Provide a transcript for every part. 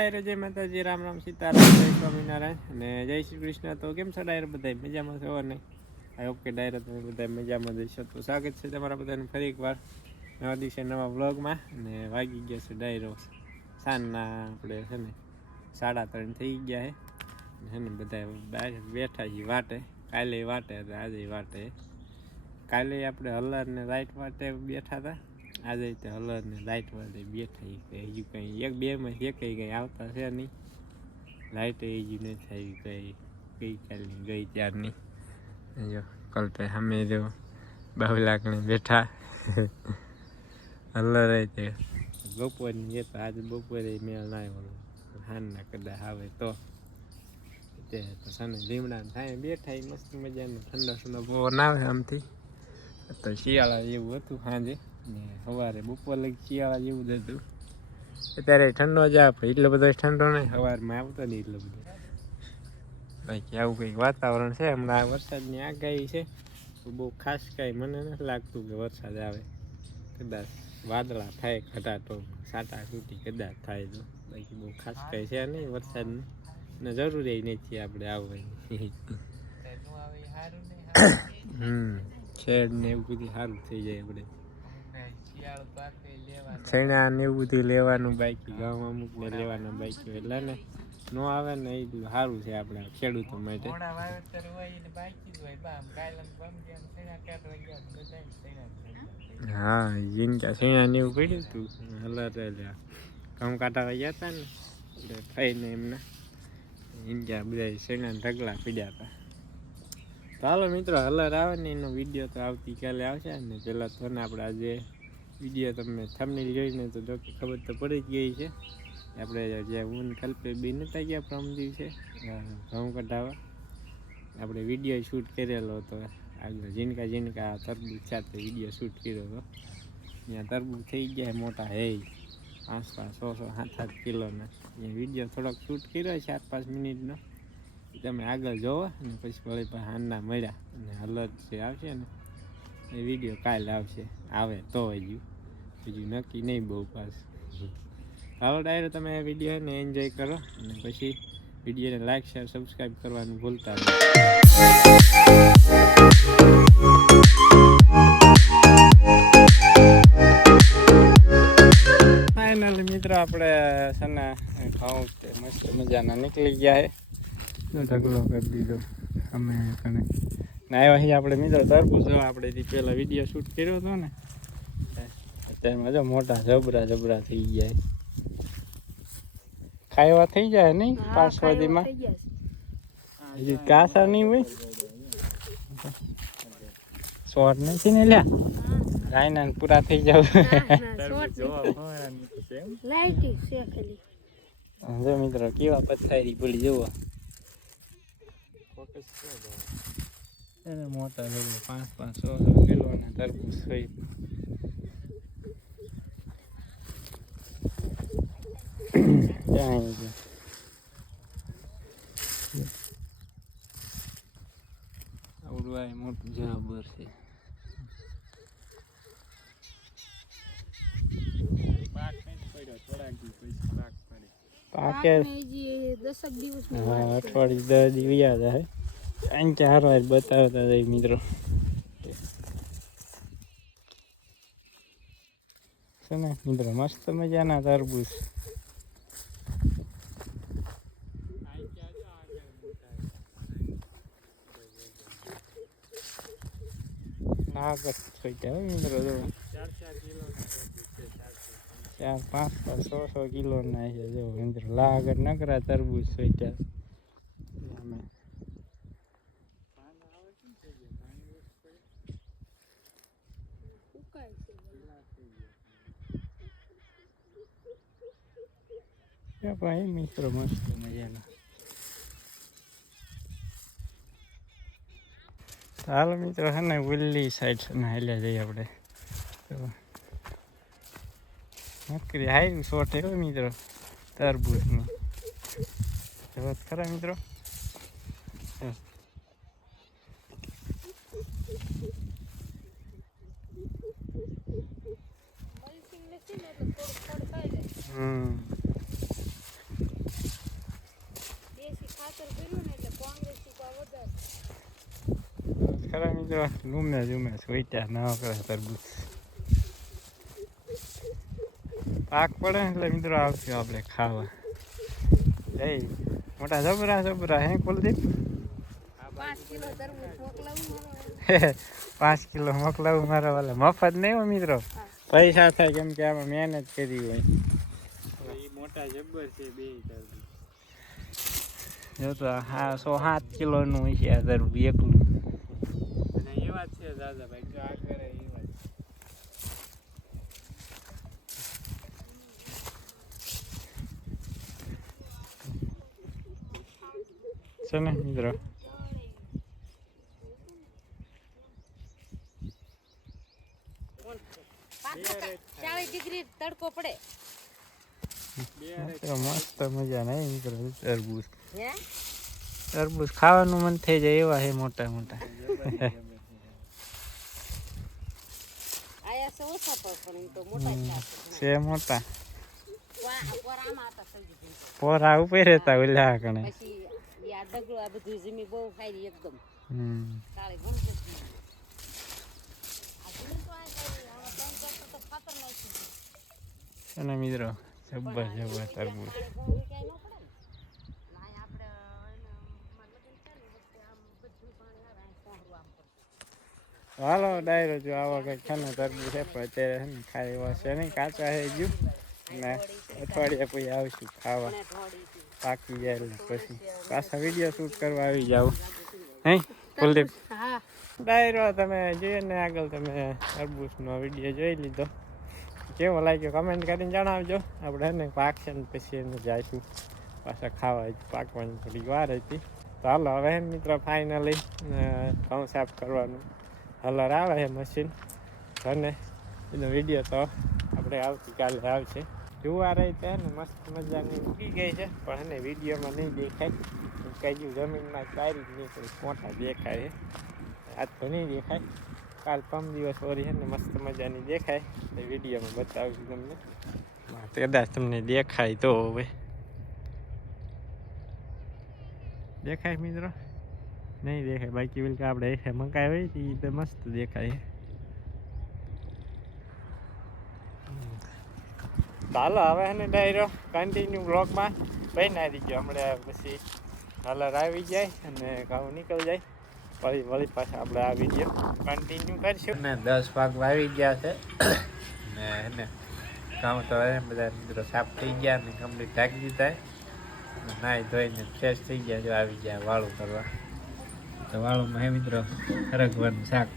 જય માતાજી, રામ રામ, સીતારામ, જય સ્વામિનારાયણ અને જય શ્રી કૃષ્ણ. તો કેમ છો ડાયરો? બધા મજામાં છો ને? આઈ હોપ કે ડાયરો તમે બધા મજામાં જશો. તો સ્વાગત છે તમારા બધાને ફરી એકવાર નવા દિવસે નવા વ્લોગમાં. અને વાગી ગયા છે ડાયરો સાંજના આપણે છે ને 3:30 થઈ ગયા છે ને બધા બેઠા છીએ વાટે. કાલે વાટે આજે વાટે. કાલે આપણે હલર ને રાઈટ વાટે બેઠા હતા, આજે તે હલર ને લાઇટ વાળે બેઠા. હજુ કંઈ એક બે માં કંઈ આવતા છે નહીં. લાઇટ હજુ નથી આવી કંઈ, ગઈકાલની ગઈ ત્યારની. જો કલ્પે સામે જો બાવલાકને બેઠા હલર તે બપોરની એ તો આજે બપોરે મેળ ના આવ્યો. હાનના કદાચ આવે તો તે સાને લીમડા થાય બેઠા મસ્ત મજાનો ઠંડા ઠંડા પવન આવે આમથી. તો શિયાળા જેવું હતું સાંજે ને સવારે બપોર લગી શિયાળા જેવું જ હતું. અત્યારે ઠંડો જ આપે, એટલો બધો ઠંડો નહીં, સવારમાં આવતો નહીં એટલો બધો. બાકી આવું કંઈક વાતાવરણ છે. હમણાં વરસાદની આગાહી છે તો બહુ ખાસ કાંઈ મને નથી લાગતું કે વરસાદ આવે. કદાચ વાદળા થાય ઘટાટો સાટા છૂટી કદાચ થાય તો, બાકી બહુ ખાસ કાંઈ છે નહીં વરસાદનું ને જરૂરી નથી આપણે આવવાની. શેડ ને એવું બધું સારું થઈ જાય. આપણે છેણા ને એવું બધું લેવાનું બાકી, ગામ અમુક ને લેવાના બાકી, એટલે ને નો આવે ને એ સારું છે આપણે ખેડૂતો માટે. હા જીનકા છેણા ને એવું પડ્યું હતું હલર ઘઉં કાઢવા ગયા હતા ને એટલે થઈને એમના જીનકા બધા છેણા ઢગલા પીડ્યા હતા. તો હાલો મિત્રો, હલર આવે ને એનો વિડીયો તો આવતીકાલે આવશે. ને પહેલાં તો ને આપણે આજે વિડીયો તમે થંબનેલ જોઈને તો જો કે ખબર તો પડી જ ગઈ છે. આપણે જે ઊન કલ્પે બી નહોતા ગયા પ્રમ દિવસે ઘઉં કઢાવવા, આપણે વિડીયો શૂટ કરેલો હતો. આગળ જીનકા તરબૂચ સાથે વિડીયો શૂટ કર્યો હતો. ત્યાં તરબૂચ થઈ ગયા મોટા, 5-6-7 કિલોના. અહીંયા વિડીયો થોડોક શૂટ કર્યો 4-5 મિનિટનો, તમે આગળ જોવો અને પછી વળી પણ હાનના મળ્યા. અને હલર જે આવશે ને એ વિડીયો કાલે આવશે, આવે તો હજુ નક્કી નહીં બહુ પાસ. હાલો ડાયરો તમે વિડીયોને એન્જોય કરો અને પછી વિડીયોને લાઈક શેર સબસ્ક્રાઈબ કરવાનું ભૂલતા નહીં. ફાઇનલી મિત્રો આપણે છે ને ઘઉં મસ્ત મજાના નીકળી ગયા છે. ઢગલો કરી દીધો અમે કને આવ્યા છીએ આપણે મિત્રો તરબૂચ. આપણે પહેલાં વિડીયો શૂટ કર્યો હતો ને અત્યારમાં જો મોટા જબરા થઈ ગયા. ખાવા થઈ જાય નહીં 5 સુધીમાં, હજી કાસા નહીં હોય. શોર્ટ નથી ને લ્યા, રાયના પૂરા થઈ જાવ. જો મિત્રો કેવા પથારી પડી જવો. મોટા 5-6 કિલોના તરબૂચ હોય. આવડું આ મોટું જબર છે. પાકે 10 દિવસ, હા અઠવાડિયું 10 દિવસ યાદ આવે. અહીં કે હારવાર બતાવતા જાય મિત્રો છે ને મિત્રો, મસ્ત મજાના તરબૂચ. લાગત હોય મિત્રો, 4-5-6 કિલો ના છે. જો મિત્રો લાગત નકરા તરબૂચ સોઈટા. ભાઈ મિત્રો મસ્ત મજાના. હાલ મિત્રો છે ને વિલ્લી સાઈડ છે ને હાલ્યા જઈએ આપણે. નકરી હાઈ શોર્ટ એવો મિત્રો તરબૂચની વાત ખરા મિત્રો. કરે મિત્રો ઝૂમે સોઈટા ના કરે તરબૂચ પાક પડે એટલે મિત્રો આવશું આપણે ખાવા જઈ મોટા જબરા હે કુલદીપ 5 કિલો મોકલાવું મારા વાલા મફત નહીં હોય મિત્રો પૈસા થાય કેમ કે આમાં મહેનત કરી હોય મોટા જબ્બર છે બે જો તો હા 107 કિલોનું હોય છે આ તરબૂચ એકલું અને એ વાત છે દાદાભાઈ જો આ કરે એ વાત છે ને મિત્રો 40 ડિગ્રી તડકો પડે મસ્ત મજા નહીં મિત્રો તરબૂચ ખાવાનું મન થઈ જાય એવા છે મોટા મોટા આયા છે ઓછા પણ તો મોટા છે મોટા પોરામાં હતા સૌથી પોરા ઉપર રહેતા ઓલા કણે પછી યા ડગલો આ બધું જમી બહુ ખાઈ એકદમ કાળે ઘણું આ જમી તો આ તો ખાતર નાખી અને મિત્રો જબ્બર તરબૂચ હાલો ડાયરો જો આવા કંઈક છે ને તરબૂચ છે પણ અત્યારે છે ને ખાઈ એવા છે નહીં કાચા થઈ ગયું ને અઠવાડિયા પછી આવશું ખાવા પાકી જાય એટલે પછી પાછા વિડીયો શૂટ કરવા આવી જાવ હે કુલદીપ ડાયરો તમે જોઈએ ને આગળ તમે તરબૂચનો વિડીયો જોઈ લીધો કેવો લાગ્યો કમેન્ટ કરીને જણાવજો આપણે ને પાકશે ને પછી એને જઈશું પાછા ખાવા પાકવાની થોડી વાર હતી તો હાલો હવે મિત્રો ફાઇનલી ઘઉં સાફ કરવાનું હલર આવે છે મશીન અને એનો વિડીયો તો આપણે આવતીકાલે આવશે જોવા રહી ત્યાં ને મસ્ત મજાની ઉગી ગઈ છે પણ એને વિડીયોમાં નહીં દેખાય કાજુ જમીનમાં સારી જ નહીં મોટા દેખાય છે આજ તો નહીં દેખાય કાલ 5 દિવસ ઓરી છે ને મસ્ત મજાની દેખાય એ વિડીયોમાં બતાવીશું તમને કદાચ તમને દેખાય તો હવે દેખાય મિત્રો નહીં દેખાય બાકી બિલકુલ આપણે મકાઈ હોય તો મસ્ત દેખાય ચાલો હવે એને ડાયરો કન્ટિન્યુ બ્લોગમાં બનાવી દીધો હમણાં પછી કલર આવી જાય અને ઘઉં નીકળી જાય વળી પાછા આપણે આ વિડીયો કન્ટિન્યુ કરીશું ને 10 ભાગ આવી ગયા છે ને એને ઘઉં તો બધા મિત્રો સાફ થઈ ગયા ને કમ્પ્લીટ ઢાંકી દીધા નાહી ધોઈને ફ્રેશ થઈ ગયા જો આવી ગયા વાળું કરવા તો વાળુંમાં હે મિત્રો હરગવાનું શાક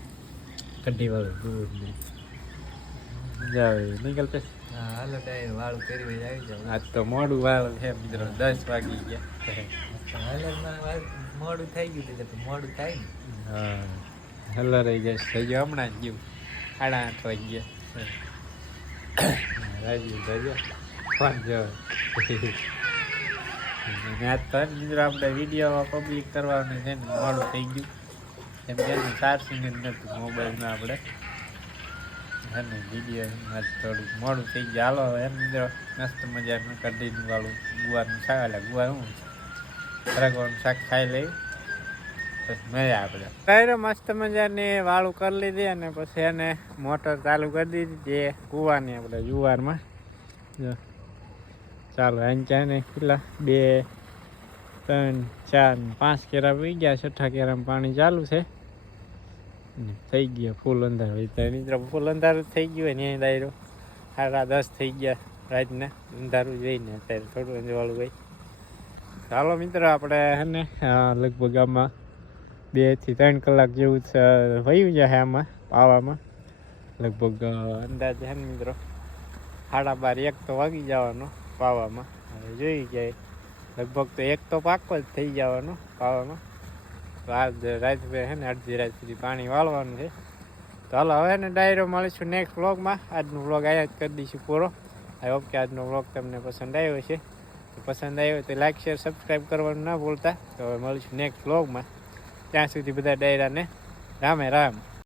કઢી વાળું દૂધ જાવ નીકળતે હા હાલો ડાયરો વાળું કરી આવી જાવ આજ તો મોડું વાળું છે મિત્રો 10 વાગી ગયા મોડું થઈ ગયું એટલે મોડું થાય ને હા હલર રહી જાય થઈ ગયો હમણાં જ ગયું 8:30 વાગી ગયા રાજીવ ભાઈ ફોન જો આજ તો મિત્રો આપણે વિડીયો પબ્લિક કરવાનું છે ને મોડું થઈ ગયું એમ કે ચાર્જિંગ જ નહોતું મોબાઈલમાં આપણે અને વિડીયો થોડુંક મોડું થઈ ગયું હાલો એમ મિત્રો મસ્ત મજાનું કઢીનું વાળું ગુવારનું શાક એટલે ગુવાર શું સરગવાનું શાક ખાઈ લઈ પછી મજા આપણે ડાયરો મસ્ત મજાની વાળું કરી લીધી અને પછી એને મોટર ચાલુ કરી દીધી જે કૂવાની આપણે જુવારમાં જો ચાલો અહીંયા ને કેટલા 2 3 4 5 કેરા પી ગયા 6 કેરામાં પાણી ચાલુ છે થઈ ગયા ફૂલ અંધારું હોય તો મિત્રો ફૂલ અંધારું થઈ ગયું હોય ને એ ડાયરો 10:30 થઈ ગયા રાતના અંધારું જોઈને અત્યારે થોડું અંજવાળું હોય ચાલો મિત્રો આપણે હે ને લગભગ આમાં 2 થી 3 કલાક જેવું વયું જાય આમાં પાવામાં લગભગ અંદાજે હે ને મિત્રો 12:30 1 તો વાગી જવાનો પાવામાં હવે જોઈ જાય લગભગ તો 1 તો પાકો જ થઈ જવાનો પાવામાં રાત હે ને અડધી રાત સુધી પાણી વાળવાનું છે તો હાલો હવે ને ડાયરો મળીશું નેક્સ્ટ વ્લોગમાં આજનો વ્લોગ અહીંયા જ કરી દઈશું પૂરો આઈ હોપ કે આજનો વ્લોગ તમને પસંદ આવ્યો છે પસંદ આવ્યો તો લાઈક શેર સબસ્ક્રાઈબ કરવાનું ના ભૂલતા તો હવે મળીશું નેક્સ્ટ વ્લોગમાં ત્યાં સુધી બધા ડાયરાને રામે રામ